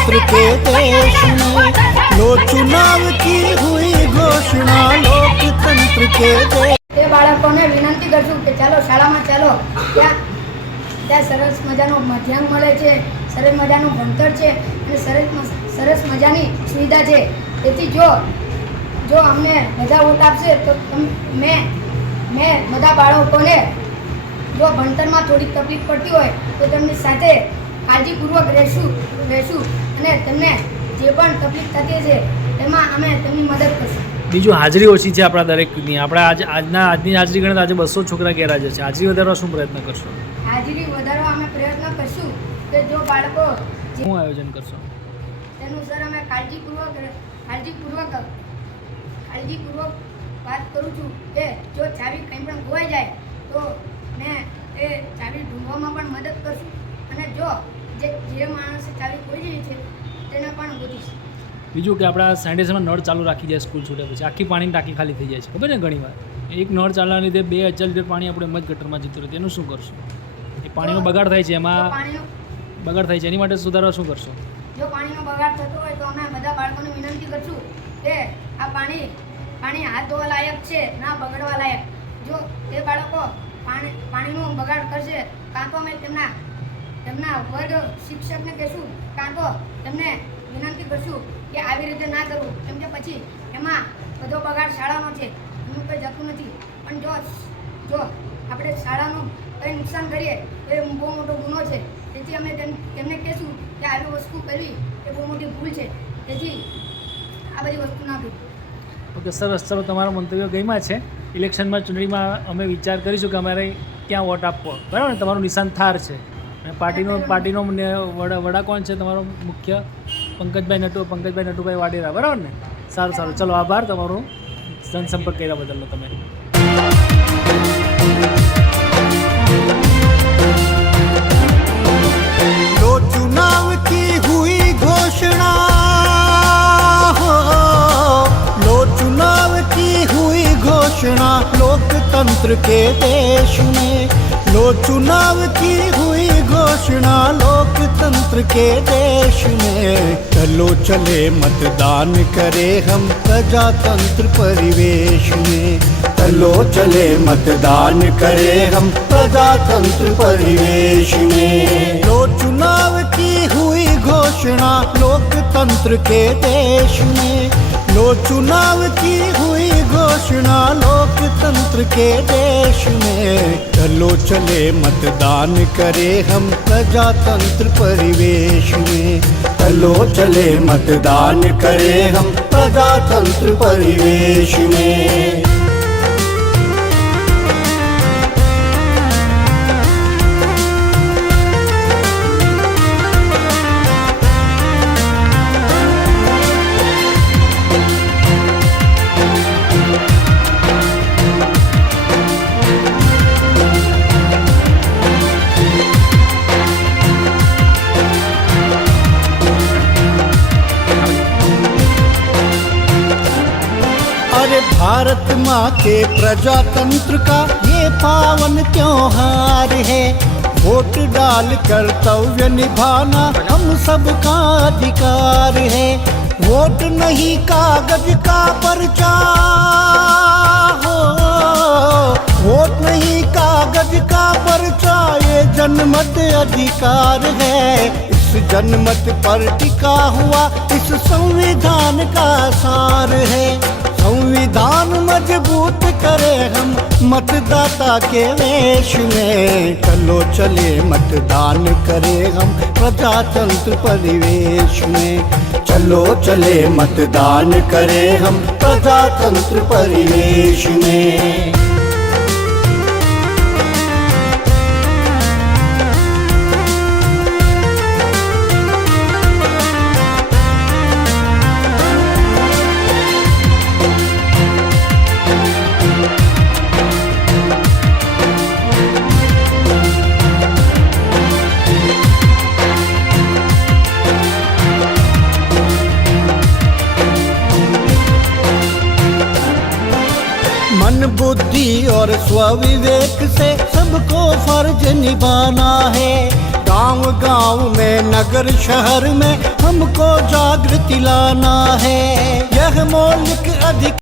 लोकतंत्र के देश में, लो चुनाव की हुई घोषणा लोकतंत्र के देश। તે બાળકોને વિનંતી કરશું કે ચાલો શાળામાં ચાલો, ત્યાં સરસ મજાનો મધ્યાંગ મળે છે, સરસ મજાનું ભણતર છે અને સરસ મજાની સુવિધા છે. તેથી જો અમને બધા વોટ આપશે તો મેં બધા બાળકોને જો ભણતરમાં થોડીક તકલીફ પડતી હોય તો તેમની સાથે કાળજીપૂર્વક રહેશું અને તેમને જે પણ તકલીફ થતી છે તેમાં અમે તેમની મદદ કરશું. બીજું હાજરી ઓછી છે આપણા દરેકની. આપણે આજની હાજરી ગણત આજે 200 છોકરા ગેરહાજર છે. હાજરી વધારવા શું પ્રયત્ન કરશો? હાજરી વધારવા અમે પ્રયત્ન કરશું કે જો બાળકો શું આયોજન કરશો તેનું સર અમે કાળજીપૂર્વક વાત કરું છું કે જો ચાવી કંઈ પણ ખોવાઈ જાય તો મેં એ ચાવી ઢૂંઢવામાં પણ મદદ કરશું અને જો જે માણસે ચાવી ખોઈ ગઈ છે તેને પણ ગોતીશ. બીજું કે આપણા સેનિટેશનમાં નળ ચાલુ રાખી જાય સ્કૂલ છૂટે પછી આખી પાણીની ટાંકી ખાલી થઈ જાય છે, ખબર ને? ઘણી વાર એક નળ ચાલવાના લીધે 2000 લીટર પાણી આપણે એમ જ ગટરમાં જતું રહે. એનું શું કરશું? એ પાણીનો બગાડ થાય છે, એમાં બગાડ થાય છે, એની માટે સુધારવા શું કરશો? જો પાણીનો બગાડ થતો હોય તો અમે બધા બાળકોને વિનંતી કરશું કે આ પાણી હાથ ધોવા લાયક છે, ના બગડવા લાયક. જો તે બાળકો પાણીનો બગાડ કરશે કાં તો અમે તેમના વર્ગ શિક્ષકને કહેશું કાં તો તેમને વિનંતી કરશું કે આવી રીતે ના કરવું, કેમ કે પછી એમાં બધો બગાડ શાળાનો છે, એનું કંઈ જતું નથી. પણ જો આપણે શાળાનું કંઈ નુકસાન કરીએ તો એ બહુ મોટો ગુનો છે. તેથી અમે તેમને કહેશું કે આવી વસ્તુ કરવી એ બહુ મોટી ભૂલ છે, તેથી આ બધી વસ્તુ ના કરવી. ઓકે, સરસ. ચલો, તમારો મંતવ્ય ગમ્યા છે. ઇલેક્શનમાં ચૂંટણીમાં અમે વિચાર કરીશું કે અમારે ક્યાં વોટ આપવો, બરાબર ને? તમારું નિશાન થાર છે અને પાર્ટીનો વડા કોણ છે તમારો મુખ્ય? પંકજભાઈ નટુભાઈ વાડેરા, બરાબર ને? સારું. ચલો, આભાર તમારો જનસંપર્ક કર્યા બદલ તમે. लो चुनाव की हुई घोषणा हो, लो चुनाव की हुई घोषणा लोकतंत्र के देश में, लो चुनाव की हुई घोषणा लोकतंत्र के देश में, चलो चले मतदान करे हम प्रजातंत्र परिवेश में, चलो चले मतदान करे हम प्रजातंत्र परिवेश में, लो चुनाव की हुई घोषणा लोकतंत्र के देश में, लो चुनाव की हुई घोषणा लोकतंत्र के देश में, चलो चले मतदान करे हम प्रजातंत्र परिवेश में, चलो चले मतदान करे हम प्रजातंत्र परिवेश में. भारत माँ के प्रजातंत्र का ये पावन त्योहार है, वोट डाल कर्तव्य निभाना हम सबका अधिकार है, वोट नहीं कागज का पर्चा हो, वोट नहीं कागज का पर्चा, ये जनमत अधिकार है, इस जनमत पर टिका हुआ इस संविधान का सार है, संविधान मजबूत करे हम मतदाता के वेश में, चलो चले मतदान करे हम प्रजातंत्र परिवेश में, चलो चले मतदान करे हम प्रजातंत्र परिवेश में. मन बुद्धि और स्वविवेक से सबको फर्ज निभाना है, गांव गांव में नगर शहर में हमको जागृति लाना है। यह मौलिक अधिकार